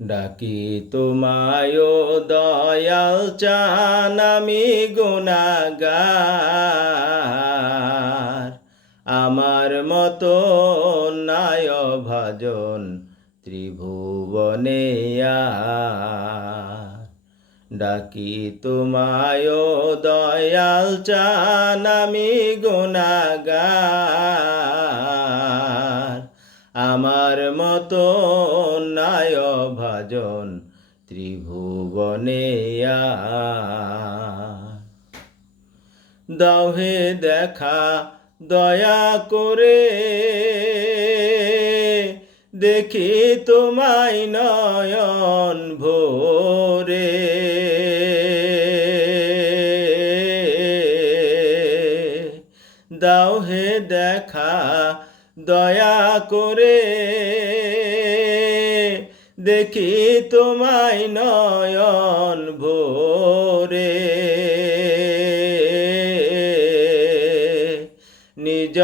ডাকি তোমায় দয়াল চান আমি গুনাহগার, আমার মতো নাই ভাজন ত্রিভুবনে আর। ডাকি তোমায় দয়াল চান আমি গুনাহগার, আমার মতো নাই ভাজন ত্রিভুবনে আর। দাও হে দেখা দয়া করে, দেখি তোমায় নয়ন ভরে। দাও হে দেখা দয়া করে, দেখি তোমায় নয়ন ভরে। নিজ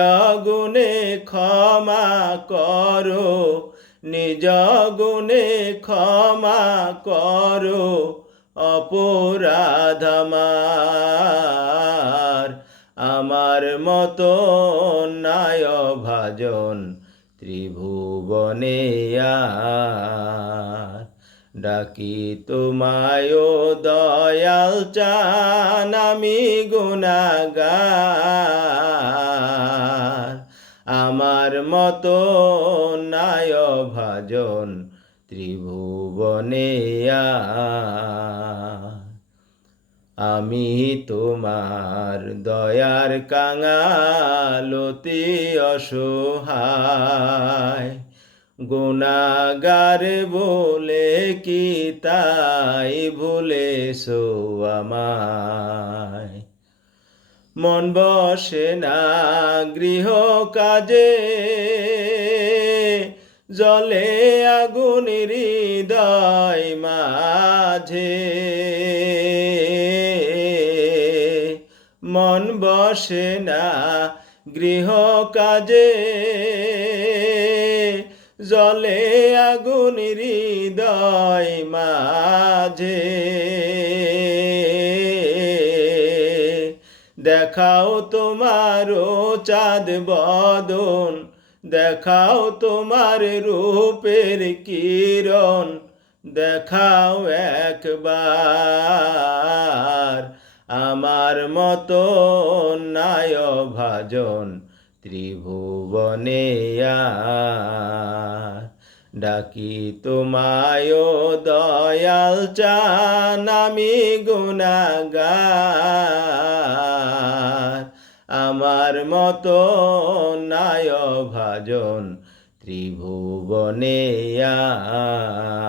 গুণে ক্ষমা করো, নিজ গুণে ক্ষমা করো অপরাধ আমার, আমার মতো নাই ভাজন ত্রিভুবনে আর। ডাকি তোমায় দয়াল চান আমি গুনাহগার, আমার মতো নাই ভাজন ত্রিভুবনে আর। আমি তোমার দয়ার কাঙাল অতি অসহায়, গুনাহগার বলে কি তাই ভুলেছো আমায়। মন বসে না গৃহ কাজে, জ্বলে আগুন হৃদয় মাঝে। মন বসে না গৃহ কাজে, জ্বলে আগুন হৃদয় মাঝে। দেখাও তোমার চাঁদ বদন, দেখাও তোমার রূপের কিরণ, দেখাও একবার আমার মতো নাই ভাজন ত্রিভুবনে আর। ডাকি তোমায় দয়াল চান আমি গুনাহগার, আমার মতো নাই ভাজন ত্রিভুবনে আর।